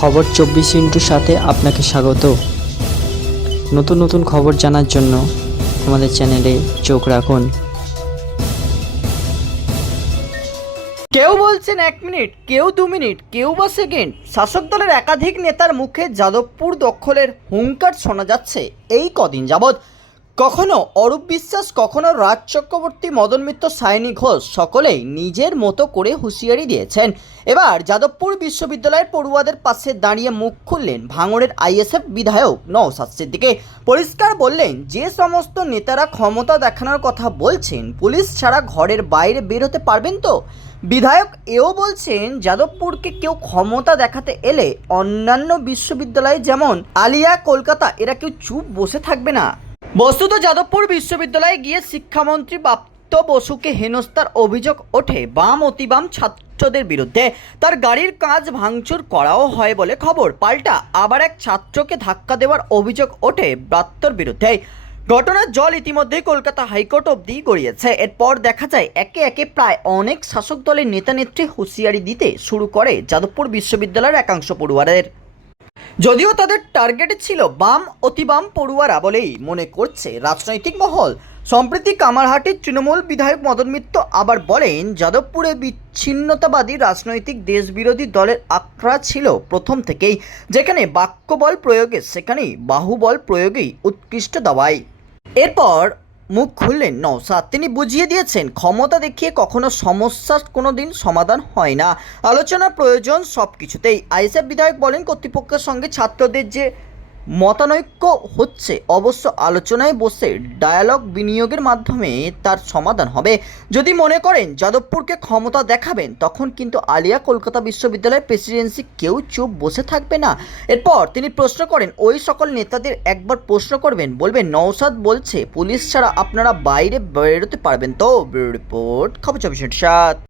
খবর চব্বিশ ইন্টুর সাথে আপনাকে স্বাগত। নতুন নতুন খবর জানার জন্য আমাদের চ্যানেলে চোখ রাখুন। কেউ বলছেন এক মিনিট, কেউ দু মিনিট, কেউ বা সেকেন্ড। শাসক দলের একাধিক নেতার মুখে যাদবপুর দখলের হুঙ্কার শোনা যাচ্ছে। এই কদিন যাবৎ কখনো অরূপ বিশ্বাস, কখনো রাজ চক্রবর্তী মদন মিত্র, সায়নী ঘোষ সকলেই নিজের মতো করে হুঁশিয়ারি দিয়েছেন। এবার যাদবপুর বিশ্ববিদ্যালয়ের পড়ুয়াদের পাশে দাঁড়িয়ে মুখ খুললেন ভাঙড়ের আইএসএফ বিধায়ক নওসাদ সিদ্দিকে। পরিষ্কার বললেন, যে সমস্ত নেতারা ক্ষমতা দেখানোর কথা বলছেন, পুলিশ ছাড়া ঘরের বাইরে বের হতে পারবেন তো? বিধায়ক এও বলছেন, যাদবপুরকে কেউ ক্ষমতা দেখাতে এলে অন্যান্য বিশ্ববিদ্যালয়ে যেমন আলিয়া, কলকাতা, এরা কেউ চুপ বসে থাকবে না। বস্তুত যাদবপুর বিশ্ববিদ্যালয়ে গিয়ে শিক্ষামন্ত্রী প্রাপ্ত বসুকে হেনস্থার অভিযোগ ওঠে। বাম অতিবাম ছাত্রদের বিরুদ্ধে তার গাড়ির কাজ ভাঙচুর করাও হয় বলে খবর। পাল্টা আবার এক ছাত্রকে ধাক্কা দেওয়ার অভিযোগ ওঠে ব্রাত্যর বিরুদ্ধে। ঘটনার জল ইতিমধ্যেই কলকাতা হাইকোর্ট অবধি গড়িয়েছে। এরপর দেখা যায়, একে একে প্রায় অনেক শাসক দলের নেতানেত্রী হুঁশিয়ারি দিতে শুরু করে যাদবপুর বিশ্ববিদ্যালয়ের একাংশ পড়ুয়াদের। যদিও তাদের টার্গেট ছিল বাম, অতিবাম, পড়ুয়ারা বলেই মনে করছে রাজনৈতিক মহল। সম্প্রতি কামারহাটির তৃণমূল বিধায়ক মদন মিত্র আবার বলেন, যাদবপুরে বিচ্ছিন্নতাবাদী রাজনৈতিক দেশবিরোধী দলের আক্রা ছিল প্রথম থেকেই, যেখানে বাক্যবল প্রয়োগে, সেখানেই বাহুবল প্রয়োগেই উৎকৃষ্ট দাওয়াই এরপর মুখ খুললেন? নওসাদ তিনি বুঝিয়ে দিয়েছেন, ক্ষমতা দেখিয়ে কখনো সমস্যা কোনো দিন সমাধান হয় না। আলোচনা প্রয়োজন সব কিছুতেই আইএসএফ বিধায়ক বলেন, কর্তৃপক্ষের সঙ্গে ছাত্রদের যে মতানৈক্য হচ্ছে। অবশ্য আলোচনায় বসে ডায়ালগ বিনিয়োগের মাধ্যমে তার সমাধান হবে। যদি মনে করেন যাদবপুরকে ক্ষমতা দেখাবেন, তখন কিন্তু আলিয়া কলকাতা বিশ্ববিদ্যালয়ের প্রেসিডেন্সি কেউ চুপ বসে থাকবে না। এরপর তিনি প্রশ্ন করেন, ওই সকল নেতাদের একবার প্রশ্ন করবেন, বলবেন নৌসাদ বলছে, পুলিশ ছাড়া আপনারা বাইরে বেরোতে পারবেন তো? রিপোর্ট, খবর চব্বিশ সাত।